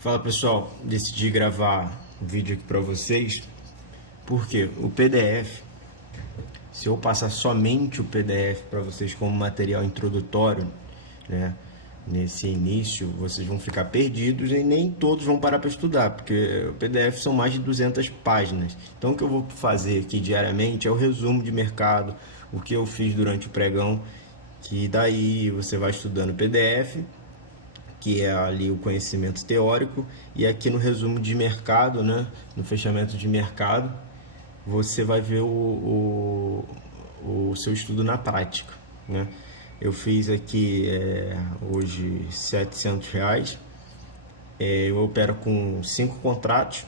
Fala pessoal, decidi gravar um vídeo aqui para vocês porque o PDF, se eu passar somente o PDF para vocês como material introdutório, né, nesse início, vocês vão ficar perdidos e nem todos vão parar para estudar, porque o PDF são mais de 200 páginas. Então o que eu vou fazer aqui diariamente é o resumo de mercado, o que eu fiz durante o pregão, que daí você vai estudando o PDF, que é ali o conhecimento teórico, e aqui no resumo de mercado, né, no fechamento de mercado, você vai ver o seu estudo na prática, né? Eu fiz aqui hoje R$700, eu opero com 5 contratos,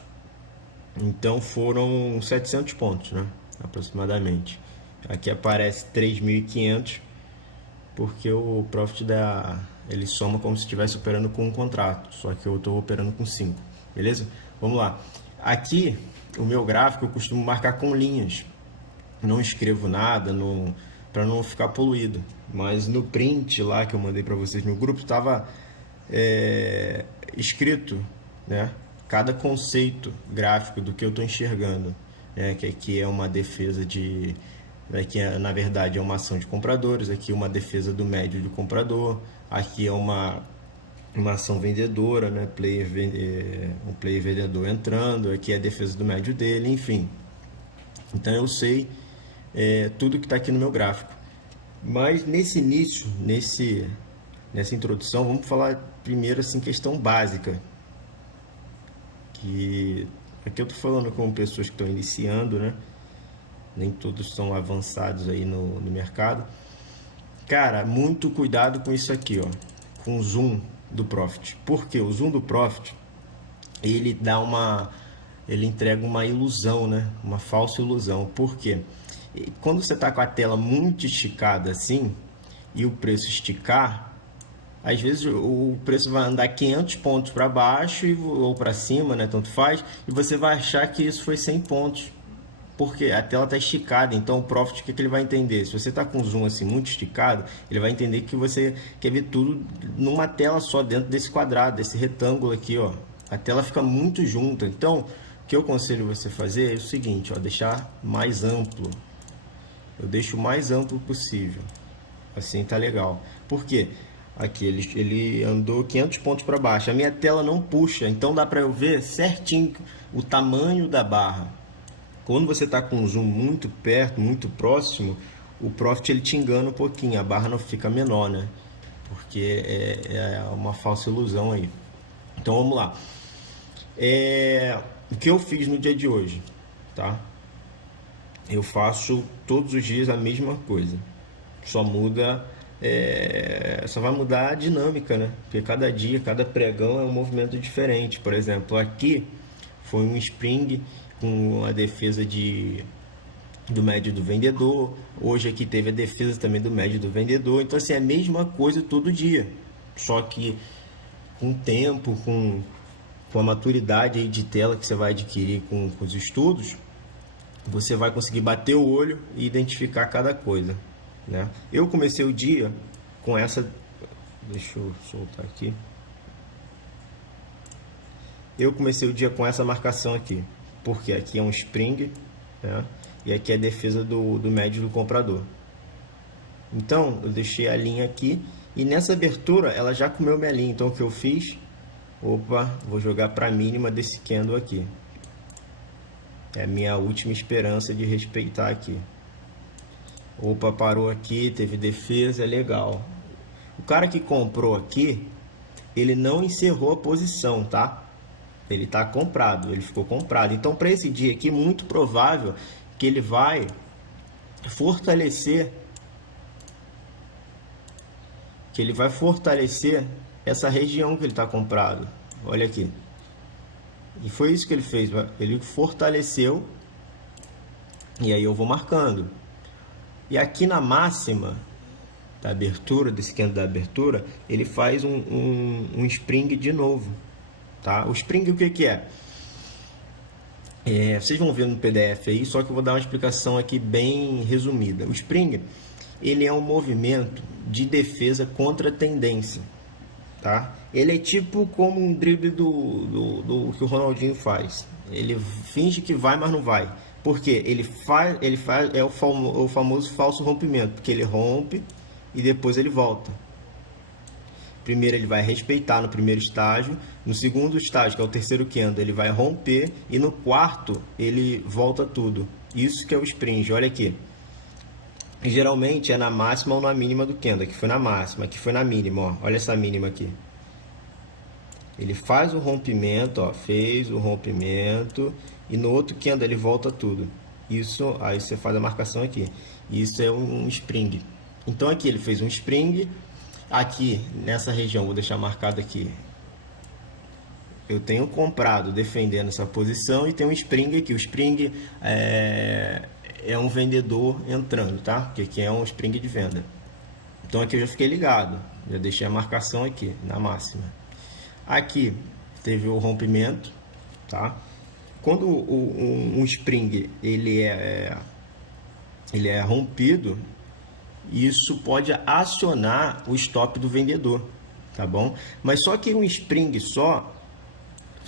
então foram 700 pontos, né, aproximadamente. Aqui aparece 3.500, porque o profit ele soma como se estivesse operando com um contrato, só que eu estou operando com 5, beleza? Vamos lá. Aqui, o meu gráfico eu costumo marcar com linhas, não escrevo nada para não ficar poluído, mas no print lá que eu mandei para vocês no grupo estava escrito, né, cada conceito gráfico do que eu estou enxergando, né, que aqui é uma defesa de... Aqui, na verdade, é uma ação de compradores, aqui uma defesa do médio de comprador, aqui é uma ação vendedora, né? Um player vendedor entrando, aqui é a defesa do médio dele, enfim. Então eu sei tudo que está aqui no meu gráfico. Mas nesse início, nessa introdução, vamos falar primeiro assim, questão básica. Que aqui eu estou falando com pessoas que estão iniciando, né? Nem todos são avançados aí no mercado. Cara, muito cuidado com isso aqui, ó, com o zoom do profit. Porque o zoom do profit, ele entrega uma ilusão, né? Uma falsa ilusão. Por quê? Quando você está com a tela muito esticada assim e o preço esticar, às vezes o preço vai andar 500 pontos para baixo ou para cima, né? Tanto faz, e você vai achar que isso foi 100 pontos. Porque a tela está esticada, então o profit, o que ele vai entender? Se você está com o zoom assim muito esticado, ele vai entender que você quer ver tudo numa tela só, dentro desse quadrado, desse retângulo aqui, ó. A tela fica muito junta. Então, o que eu aconselho você fazer é o seguinte, ó, deixar mais amplo. Eu deixo o mais amplo possível. Assim tá legal. Por quê? Aqui ele andou 500 pontos para baixo. A minha tela não puxa, então dá para eu ver certinho o tamanho da barra. Quando você está com um zoom muito perto, muito próximo, o profit ele te engana um pouquinho, a barra não fica menor, né? Porque é uma falsa ilusão aí. Então vamos lá. O que eu fiz no dia de hoje, tá? Eu faço todos os dias a mesma coisa. Só muda, só vai mudar a dinâmica, né? Porque cada dia, cada pregão é um movimento diferente. Por exemplo, aqui foi um spring com a defesa do médio do vendedor. Hoje aqui teve a defesa também do médio do vendedor. Então assim, é a mesma coisa todo dia, só que com o tempo, com a maturidade aí de tela que você vai adquirir com os estudos, você vai conseguir bater o olho e identificar cada coisa, né? Eu comecei o dia com essa... Deixa eu soltar aqui. Eu comecei o dia com essa marcação aqui, porque aqui é um spring, né? E aqui é a defesa do médio do comprador. Então eu deixei a linha aqui e nessa abertura ela já comeu minha linha. Então o que eu fiz? Opa, vou jogar para a mínima desse candle aqui. É a minha última esperança de respeitar aqui. Opa, parou aqui, teve defesa, é legal. O cara que comprou aqui, ele não encerrou a posição, tá? Ele está comprado, ele ficou comprado. Então, para esse dia aqui, muito provável que ele vai fortalecer, essa região que ele está comprado. Olha aqui. E foi isso que ele fez. Ele fortaleceu. E aí eu vou marcando. E aqui na máxima da abertura, desse candle da abertura, ele faz um spring de novo. Tá? O spring o que é? Vocês vão ver no PDF aí, só que eu vou dar uma explicação aqui bem resumida. O spring, ele é um movimento de defesa contra a tendência. tá? Ele é tipo como um drible do que o Ronaldinho faz. Ele finge que vai, mas não vai. Por quê? Ele faz o famoso falso rompimento, porque ele rompe e depois ele volta. Primeiro ele vai respeitar no primeiro estágio, no segundo estágio, que é o terceiro kendo, ele vai romper e no quarto ele volta tudo. Isso que é o springe, olha aqui. Geralmente é na máxima ou na mínima do kendo, aqui foi na máxima, aqui foi na mínima, ó. Olha essa mínima aqui. Ele faz o rompimento, ó, fez o rompimento e no outro kendo ele volta tudo. Isso, aí você faz a marcação aqui. Isso é um spring. Então aqui ele fez um spring. Aqui, nessa região, vou deixar marcado aqui. Eu tenho comprado defendendo essa posição e tem um spring aqui. O spring é um vendedor entrando, tá? Porque aqui é um spring de venda. Então aqui eu já fiquei ligado. Já deixei a marcação aqui, na máxima. Aqui teve o rompimento, tá? Quando um spring ele é rompido, isso pode acionar o stop do vendedor, tá bom? Mas só que um spring só,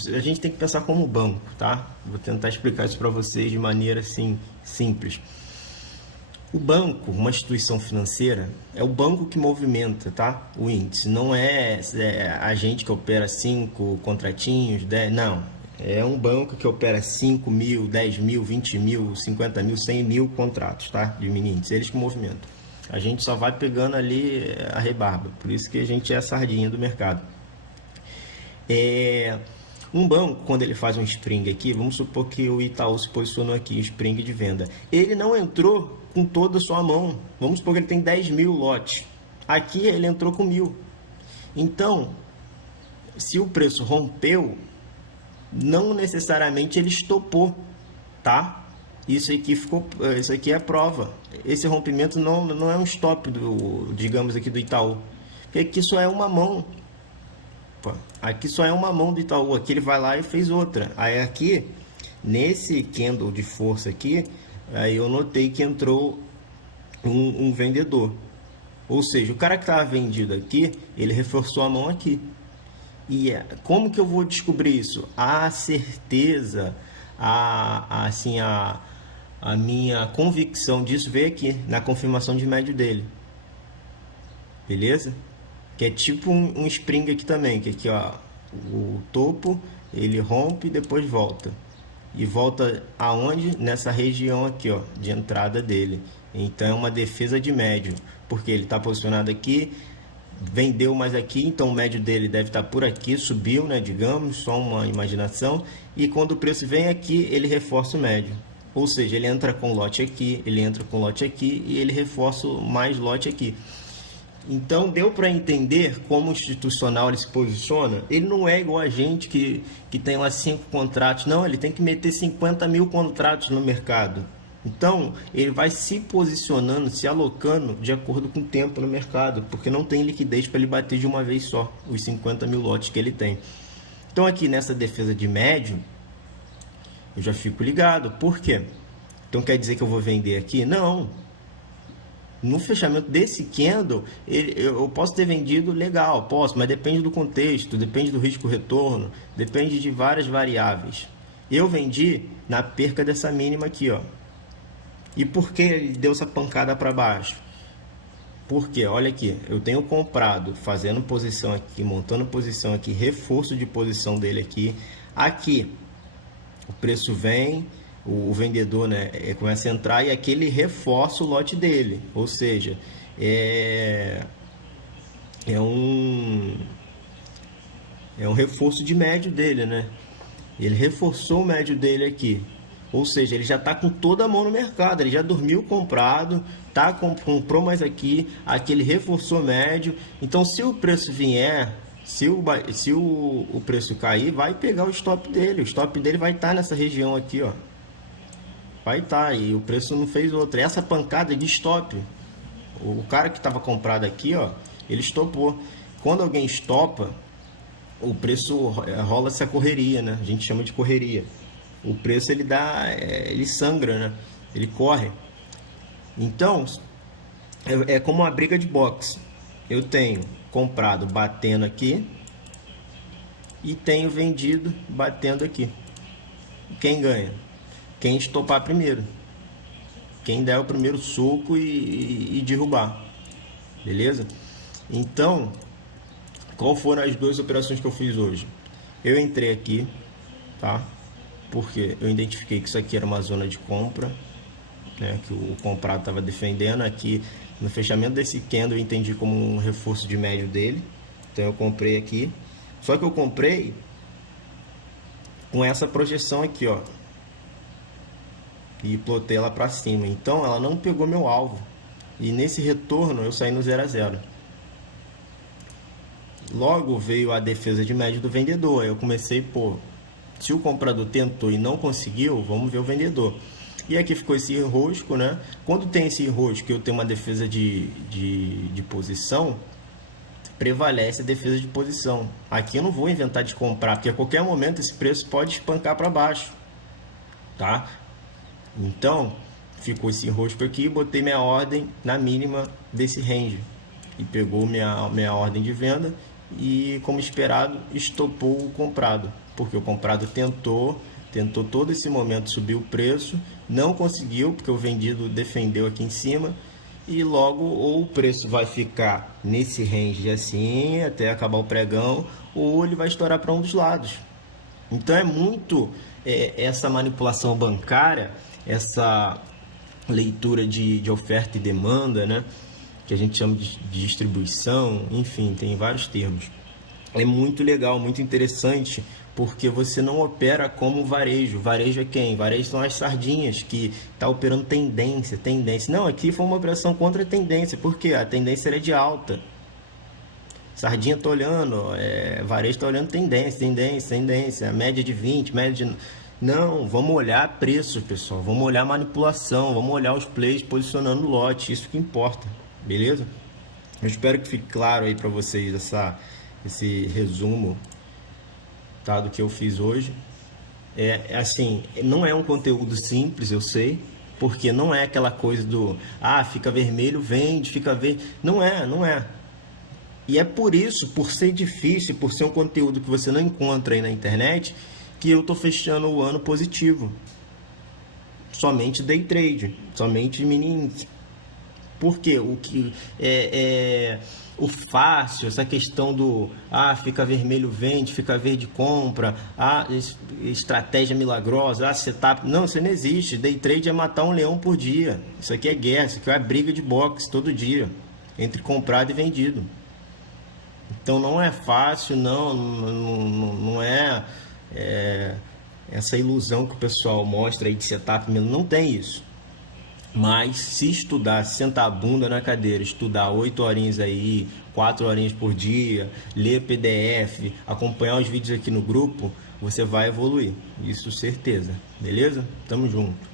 a gente tem que pensar como banco, tá? Vou tentar explicar isso para vocês de maneira assim simples. O banco, uma instituição financeira, é o banco que movimenta, tá? O índice. Não é a gente que opera 5 contratinhos, 10, não. É um banco que opera 5 mil, 10 mil, 20 mil, 50 mil, 100 mil contratos, tá? De mini índice. Eles que movimentam. A gente só vai pegando ali a rebarba. Por isso que a gente é a sardinha do mercado. Um banco, quando ele faz um spring aqui, vamos supor que o Itaú se posicionou aqui, spring de venda. Ele não entrou com toda a sua mão. Vamos supor que ele tem 10 mil lotes. Aqui ele entrou com 1.000. Então, se o preço rompeu, não necessariamente ele estopou, tá? Isso aqui é a prova. Esse rompimento não é um stop digamos aqui do Itaú. Porque aqui só é uma mão. Aqui só é uma mão do Itaú. Aqui ele vai lá e fez outra. Aí aqui, nesse candle de força aqui, aí eu notei que entrou um vendedor. Ou seja, o cara que estava vendido aqui, ele reforçou a mão aqui. E como que eu vou descobrir isso? A certeza, a minha convicção disso veio aqui, na confirmação de médio dele. Beleza? Que é tipo um spring aqui também, que aqui, ó, o topo, ele rompe e depois volta. E volta aonde? Nessa região aqui, ó, de entrada dele. Então é uma defesa de médio, porque ele está posicionado aqui, vendeu mais aqui, então o médio dele deve estar por aqui, subiu, né, digamos, só uma imaginação, e quando o preço vem aqui, ele reforça o médio. Ou seja, ele entra com lote aqui, ele entra com lote aqui e ele reforça mais lote aqui. Então deu para entender como o institucional ele se posiciona. Ele não é igual a gente que tem lá 5 contratos, não, ele tem que meter 50 mil contratos no mercado. Então ele vai se posicionando, se alocando de acordo com o tempo no mercado, porque não tem liquidez para ele bater de uma vez só os 50 mil lotes que ele tem. Então aqui nessa defesa de médio, eu já fico ligado. Por quê? Então quer dizer que eu vou vender aqui? Não. No fechamento desse candle, eu posso ter vendido legal, posso, mas depende do contexto, depende do risco-retorno, depende de várias variáveis. Eu vendi na perca dessa mínima aqui, ó. E por que ele deu essa pancada para baixo? Porque, olha aqui, eu tenho comprado, fazendo posição aqui, montando posição aqui, reforço de posição dele aqui. Aqui, o preço vem, o vendedor, né, começa a entrar e aqui ele reforça o lote dele. Ou seja, é um reforço de médio dele, né? Ele reforçou o médio dele aqui. Ou seja, ele já está com toda a mão no mercado, ele já dormiu comprado, comprou mais aqui ele reforçou o médio. Então, se o preço vier, se o preço cair, vai pegar o stop dele vai estar nessa região aqui, ó. Vai estar, e o preço não fez outra. Essa pancada de stop, o cara que estava comprado aqui, ó, ele estopou. Quando alguém estopa, o preço rola essa correria, né? A gente chama de correria. O preço ele sangra, né? Ele corre. Então, é como uma briga de boxe. eu tenho comprado batendo aqui e tenho vendido batendo aqui. Quem ganha? Quem estopar primeiro. Quem der o primeiro soco e derrubar. Beleza? Então, qual foram as duas operações que eu fiz hoje? Eu entrei aqui, tá? Porque eu identifiquei que isso aqui era uma zona de compra, né? Que o comprado estava defendendo. Aqui no fechamento desse candle eu entendi como um reforço de médio dele. Então eu comprei aqui. Só que eu comprei com essa projeção aqui, ó. E plotei ela para cima. Então ela não pegou meu alvo. E nesse retorno eu saí no 0 a 0. Logo veio a defesa de médio do vendedor. Aí eu comecei, pô, se o comprador tentou e não conseguiu, vamos ver o vendedor. E aqui ficou esse enrosco, né? Quando tem esse enrosco e eu tenho uma defesa de posição, prevalece a defesa de posição. Aqui eu não vou inventar de comprar, porque a qualquer momento esse preço pode espancar para baixo, tá? Então, ficou esse enrosco aqui, botei minha ordem na mínima desse range. E pegou minha ordem de venda e, como esperado, estopou o comprado. Porque o comprado tentou todo esse momento subir o preço, não conseguiu, porque o vendido defendeu aqui em cima. E logo, ou o preço vai ficar nesse range assim, até acabar o pregão, ou ele vai estourar para um dos lados. Então é muito essa manipulação bancária, essa leitura de oferta e demanda, né? Que a gente chama de distribuição, enfim, tem vários termos. É muito legal, muito interessante, porque você não opera como varejo. Varejo é quem? Varejo são as sardinhas, que está operando tendência. Não, aqui foi uma operação contra a tendência, porque a tendência era de alta. Sardinha está olhando, varejo está olhando tendência, a média de 20, média de... Não, vamos olhar preços, pessoal, vamos olhar manipulação, vamos olhar os players posicionando o lote, isso que importa, beleza? Eu espero que fique claro aí para vocês esse resumo, tá, do que eu fiz hoje. Assim, não é um conteúdo simples, eu sei, porque não é aquela coisa do fica vermelho, vende, fica verde. Não é. E é por isso, por ser difícil, por ser um conteúdo que você não encontra aí na internet, que eu tô fechando o ano positivo. Somente day trade, somente mini índice. Porque o que o fácil, essa questão do fica vermelho vende, fica verde compra, estratégia milagrosa, setup, não, isso não existe. Day trade é matar um leão por dia. Isso aqui é guerra, isso aqui é uma briga de boxe todo dia entre comprado e vendido. Então não é fácil, não é essa ilusão que o pessoal mostra aí de setup, não tem isso. Mas se estudar, se sentar a bunda na cadeira, estudar 8 horinhas aí, 4 horinhas por dia, ler PDF, acompanhar os vídeos aqui no grupo, você vai evoluir. Isso certeza. Beleza? Tamo junto.